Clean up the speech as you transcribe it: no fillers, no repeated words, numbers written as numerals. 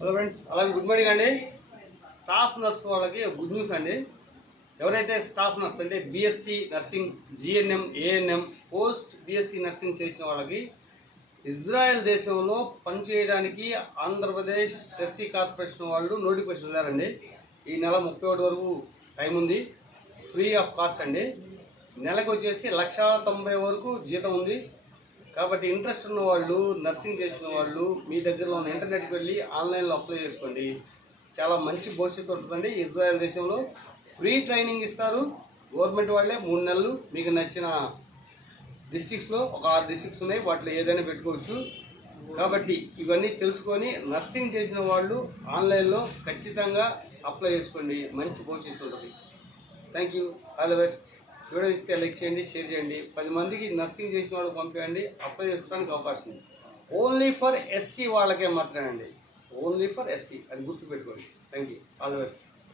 Hello friends, అలాగే good morning అండి. Staff nurse వాళ్ళకి గుడ్ న్యూస్ అండి. ఎవరైతే స్టాఫ్ నర్స్ అంటే BSc nursing, GNM, ANM, post BSc nursing చేసిన వాళ్ళకి ఇజ్రాయెల్ దేశంలో పనిచేయడానికి ఆంధ్రప్రదేశ్ ఎస్సీ కార్పొరేషన్ వాళ్ళు నోటిఫికేషన్ ఇచ్చారండి. ఈ నెల 31 వరకు టైం ఉంది. ఫ్రీ ఆఫ్ కాస్ట్ అండి. నెలకు వచ్చేసి 1,90,000 వరకు జీతం ఉంది. కాబట్టి ఇంట్రెస్ట్ ఉన్న వాళ్ళు, నర్సింగ్ చేసిన వాళ్ళు మీ దగ్గరలో ఉన్న ఇంటర్నెట్కి వెళ్ళి ఆన్లైన్లో అప్లై చేసుకోండి. చాలా మంచి భవిష్యత్తు ఉంటుందండి. ఇజ్రాయెల్ దేశంలో ఫ్రీ ట్రైనింగ్ ఇస్తారు గవర్నమెంట్ వాళ్ళే. 3 నెలలు మీకు నచ్చిన డిస్ట్రిక్ట్స్లో ఒక 6 డిస్ట్రిక్ట్స్ ఉన్నాయి, వాటిలో ఏదైనా పెట్టుకోవచ్చు. కాబట్టి ఇవన్నీ తెలుసుకొని నర్సింగ్ చేసిన వాళ్ళు ఆన్లైన్లో ఖచ్చితంగా అప్లై చేసుకోండి. మంచి భవిష్యత్తు ఉంటుంది. Thank you, all the best. Video ఇస్తే లైక్ చేయండి, షేర్ చేయండి, 10 మందికి నర్సింగ్ చేసిన వాళ్ళకి పంపించండి. అప్లై చేసుకోవడానికి అవకాశం ఉంది. ఓన్లీ ఫర్ ఎస్సీ వాళ్ళకే మాత్రమే అండి. ఓన్లీ ఫర్ ఎస్సీ, అది గుర్తుపెట్టుకోండి. Thank you, all the best.